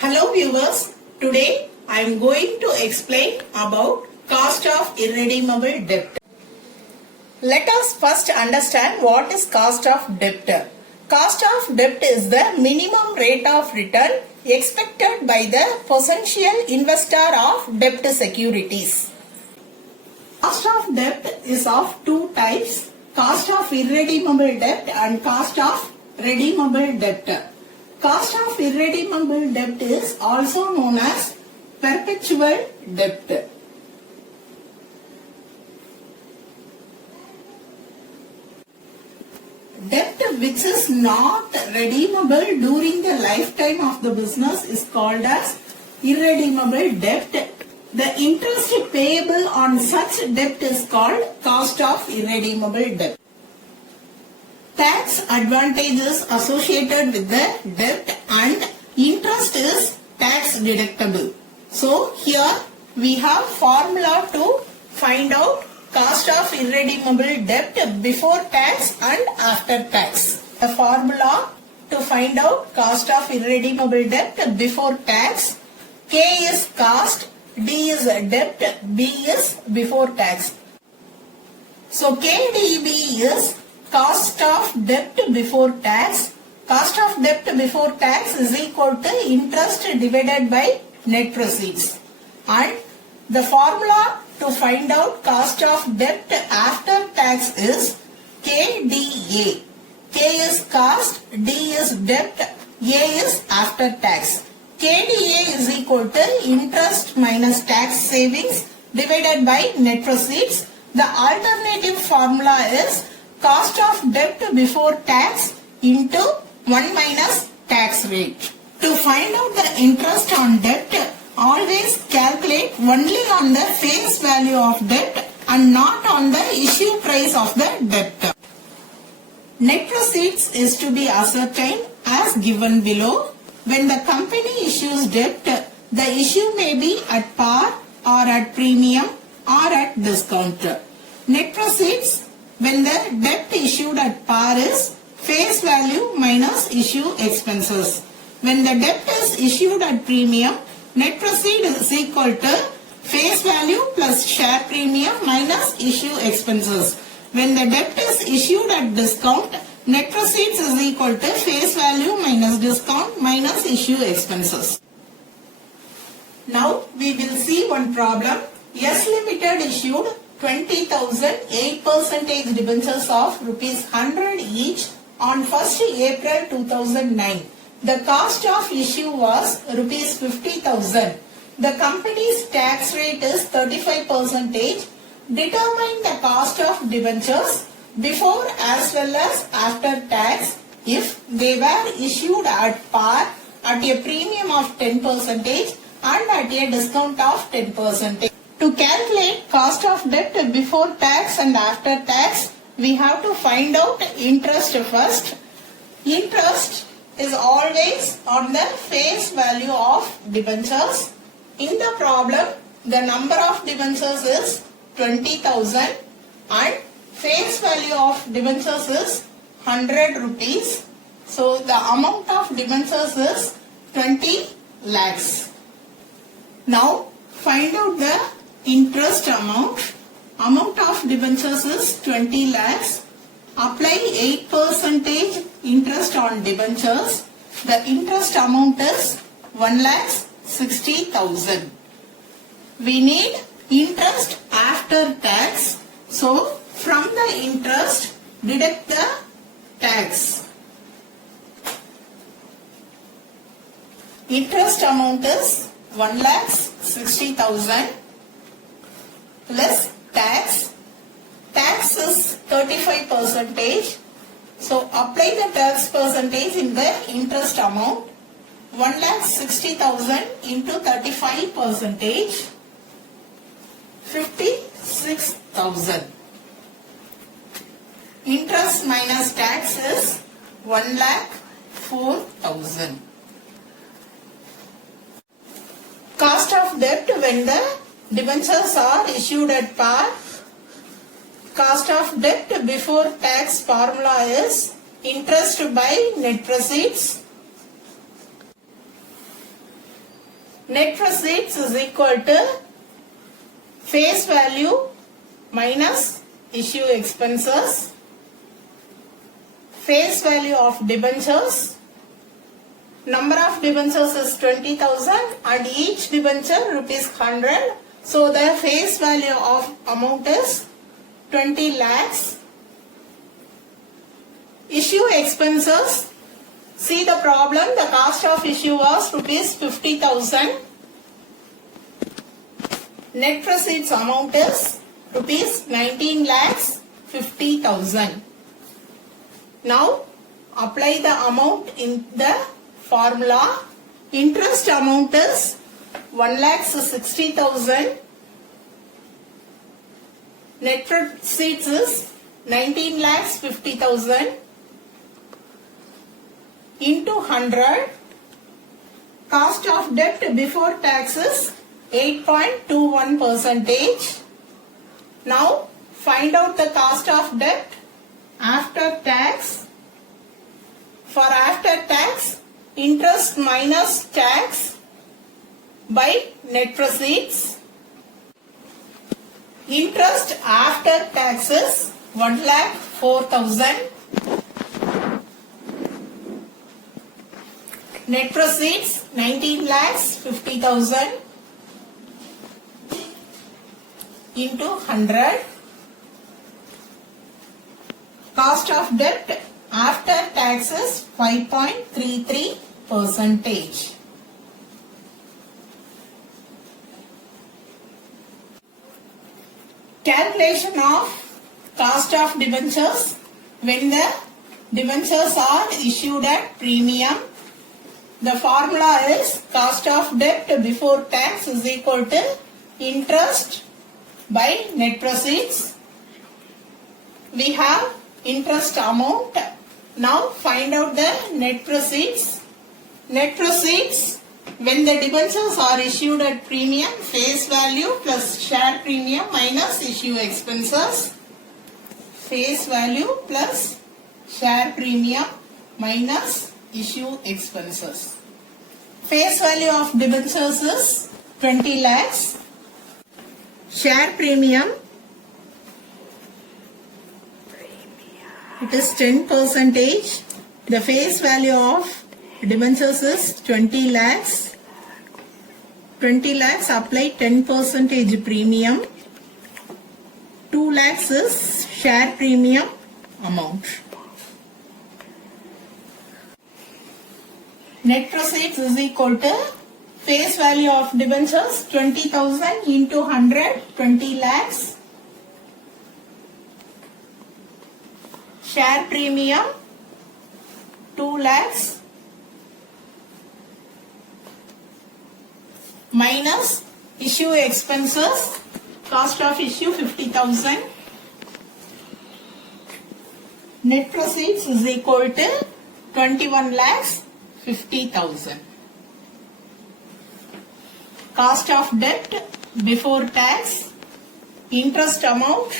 Hello viewers, today I am going to explain about cost of irredeemable debt. Let us first understand what is cost of debt. Cost of debt is the minimum rate of return expected by the potential investor of debt securities. Cost of debt is of two types, cost of irredeemable debt and cost of redeemable debt. Cost of irredeemable debt is also known as perpetual debt. Debt which is not redeemable during the lifetime of the business is called as irredeemable debt. The interest payable on such debt is called cost of irredeemable debt. Tax advantages associated with the debt and interest is tax deductible. So here we have formula to find out cost of irredeemable debt before tax and after tax. The formula to find out cost of irredeemable debt before tax, K is cost, D is debt, B is before tax. So KDB is cost of debt before tax. Cost of debt before tax is equal to interest divided by net proceeds. And the formula to find out cost of debt after tax is KDA. K is cost, D is debt, A is after tax. KDA is equal to interest minus tax savings divided by net proceeds. The alternative formula is cost of debt before tax into 1 minus tax rate. To find out the interest on debt, always calculate only on the face value of debt and not on the issue price of the debt. Net proceeds is to be ascertained as given below. When the company issues debt, the issue may be at par or at premium or at discount. Net proceeds when the debt issued at par is face value minus issue expenses. When the debt is issued at premium, net proceed is equal to face value plus share premium minus issue expenses. When the debt is issued at discount, net proceeds is equal to face value minus discount minus issue expenses. Now we will see one problem. S Limited issued 20,000 8% debentures of rupees 100 each on 1st April 2009. The cost of issue was rupees 50,000. The company's tax rate is 35%. Determine the cost of debentures before as well as after tax if they were issued at par at a premium of 10% and at a discount of 10%. To calculate cost of debt before tax and after tax, we have to find out interest first. Interest is always on the face value of debentures. In the problem, the number of debentures is 20,000 and face value of debentures is 100 rupees. So the amount of debentures is 20 lakhs. Now find out the interest amount. Amount of debentures is 20 lakhs. Apply 8% interest on debentures. The interest amount is 1,60,000. We need interest after tax. So from the interest, deduct the tax. Interest amount is 1,60,000 plus tax. Tax is 35%. So apply the tax percentage in the interest amount. 1,60,000 into 35%, 56,000. Interest minus tax is 1,04,000. Cost of debt when the debentures are issued at par. Cost of debt before tax formula is interest by net proceeds Net proceeds is equal to face value minus issue expenses, face value of debentures. Number of debentures is 20,000 and each debenture rupees 100. So the face value of amount is 20 lakhs. Issue expenses. See the problem, the cost of issue was rupees 50,000. Net proceeds amount is rupees 19 lakhs 50,000. Now apply the amount in the formula. Interest amount is 1,60,000. Net proceeds is 19 lakhs 50,000 into 100. Cost of debt before taxes 8.21%. Now find out the cost of debt after tax. For after tax, interest minus tax by net proceeds. Interest after taxes 1,04,000. Net proceeds 19 lakhs 50,000 into 100. Cost of debt after taxes 5.33%. Calculation of cost of debentures when the debentures are issued at premium. The formula is cost of debt before tax is equal to interest by net proceeds. We have interest amount. Now find out the net proceeds. Net proceeds when the debentures are issued at premium, face value plus share premium minus issue expenses. Face value plus share premium minus issue expenses. Face value of debentures is 20 lakhs. Share premium, it is 10%. The face value of debentures is 20 lakhs. 20 lakhs apply 10% premium. 2 lakhs is share premium amount. Net proceeds is equal to face value of debentures 20,000 into 100, 20 lakhs. Share premium 2 lakhs minus issue expenses, cost of issue 50,000. Net proceeds is equal to 21 lakhs 50,000. Cost of debt before tax, interest amount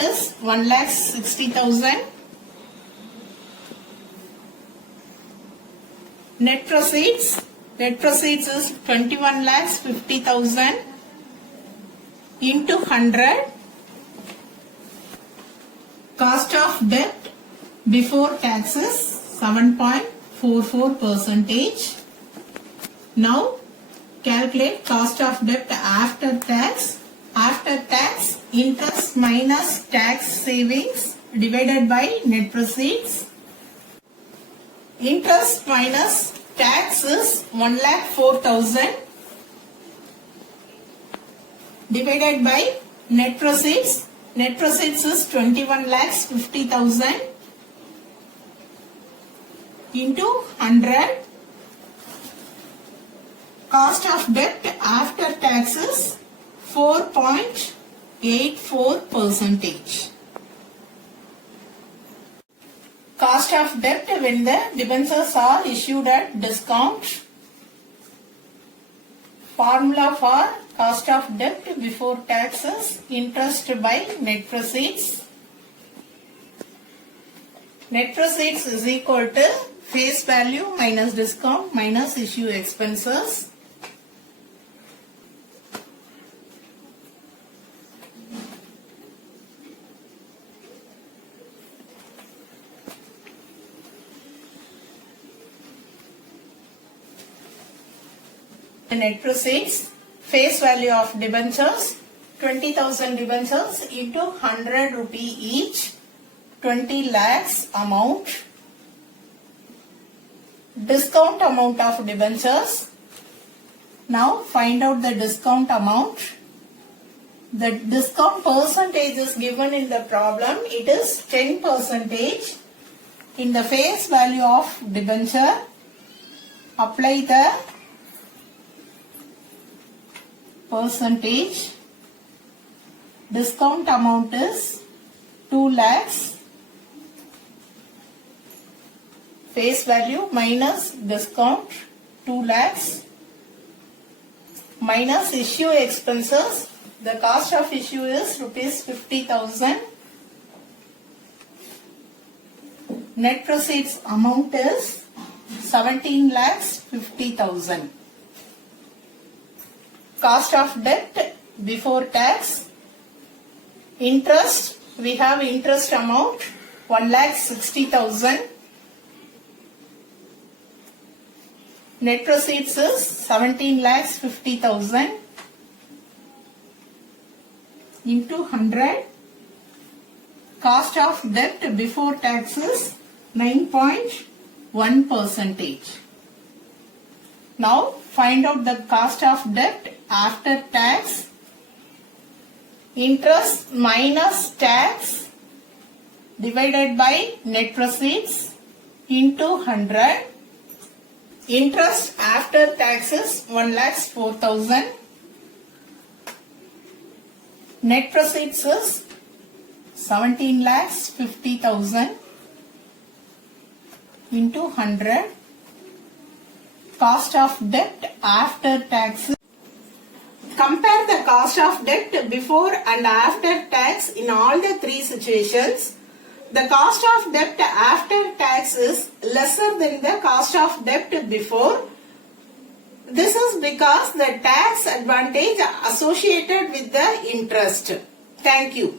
is 1,60,000. Net proceeds is 21 lakhs 50,000 into 100. Cost of debt before taxes 7.44%. Now calculate cost of debt after tax. After tax, interest minus tax savings divided by net proceeds. Interest minus tax is 1,04,000 divided by net proceeds. Net proceeds is 21 lakhs 50,000 into 100. Cost of debt after taxes 4.84%. Cost of debt when the debentures are issued at discount. Formula for cost of debt before taxes, interest by net proceeds. Net proceeds is equal to face value minus discount minus issue expenses. The net proceeds, face value of debentures, 20,000 debentures into 100 rupee each, 20 lakhs amount. Discount amount of debentures. Now find out the discount amount. The discount percentage is given in the problem. It is 10%. In the face value of debenture, apply the percentage. Discount amount is 2 lakhs. Face value minus discount 2 lakhs minus issue expenses. The cost of issue is rupees 50,000. Net proceeds amount is 17 lakhs 50,000. Cost of debt before tax. Interest, we have interest amount 1,60,000. Net proceeds is 17 lakhs 50,000 into 100. Cost of debt before tax is 9.1%. Now find out the cost of debt after tax. Interest minus tax divided by net proceeds into 100. Interest after taxes 1,04,000. Net proceeds is 17 lakhs 50,000 into 100. Cost of debt after taxes. Compare the cost of debt before and after tax in all the three situations. The cost of debt after tax is lesser than the cost of debt before. This is because the tax advantage associated with the interest. Thank you.